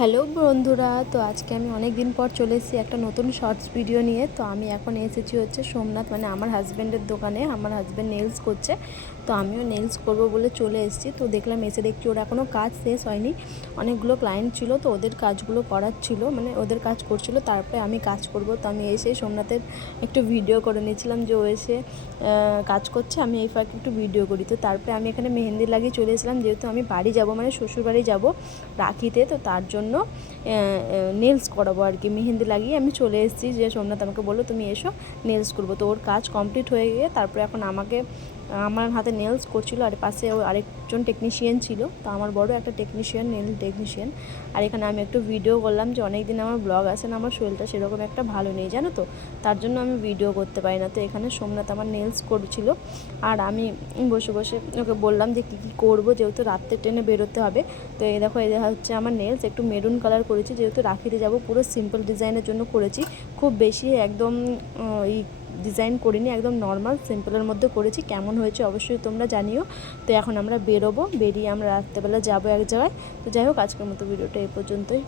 Hello বন্ধুরা, তো আজকে আমি অনেক দিন পর চলে এসেছি একটা নতুন শর্টস ভিডিও নিয়ে। তো আমি এখন এসেছি হচ্ছে সোমনাথ, মানে আমার হাজব্যান্ডের দোকানে। আমার হাজব্যান্ড নেলস করছে, তো আমিও নেলস করব বলে চলে এসেছি। তো দেখলাম, এসে দেখছি ওর এখনও কাজ শেষ হয়নি, অনেকগুলো ক্লায়েন্ট ছিল, তো ওদের কাজগুলো করার ছিল, মানে ওদের কাজ করছিল, তারপরে আমি কাজ করব। তো আমি এসে সোমনাথের একটু ভিডিও করে নিয়েছিলাম যে ও এসে কাজ করছে, আমি এই ফাঁকে একটু ভিডিও করি। তো তারপরে আমি এখানে মেহেন্দি লাগিয়ে চলে এসেছিলাম, যেহেতু আমি বাড়ি যাব, মানে শ্বশুরবাড়ি যাব রাখিতে, তো তার জন্য নেলস করাবো আর কি। মেহেন্দি লাগিয়ে আমি চলে এসেছি, যে সোমনাথ আমাকে বললো তুমি এসো নেলস করবো। তো ওর কাজ কমপ্লিট হয়ে গিয়ে তারপরে এখন আমার হাতে নেলস করছিল, আর পাশে আরেকজন টেকনিশিয়ান ছিল। তো আমার বড় একটা টেকনিশিয়ান, নেল টেকনিশিয়ান। আর এখানে আমি একটু ভিডিও করলাম, যে অনেক দিন আমার ব্লগ আসে না, আমার শরীরটা সেরকম একটা ভালো নেই জানো তো, তার জন্য আমি ভিডিও করতে পারি না। তো এখানে সোমনাথ আমার নেলস করছিল, আর আমি বসে বসে ওকে বললাম যে কী কী করবো, যেহেতু রাত্রে ট্রেনে বেরোতে হবে। তো এই দেখো, এই হচ্ছে আমার নেলস, একটু মেরুন কালার করেছি, যেহেতু রাখিতে যাব, পুরো সিম্পল ডিজাইনের জন্য করেছি, খুব বেশি একদম এই ডিজাইন করিনি, একদম নর্মাল সিম্পলের মধ্যে করেছি। কেমন হয়েছে অবশ্যই তোমরা জানিও। তো এখন আমরা বেরিয়ে আমরা রাত্রেবেলা যাবো এক জায়গায়। তো যাই হোক, আজকের মতো ভিডিওটা এই পর্যন্তই।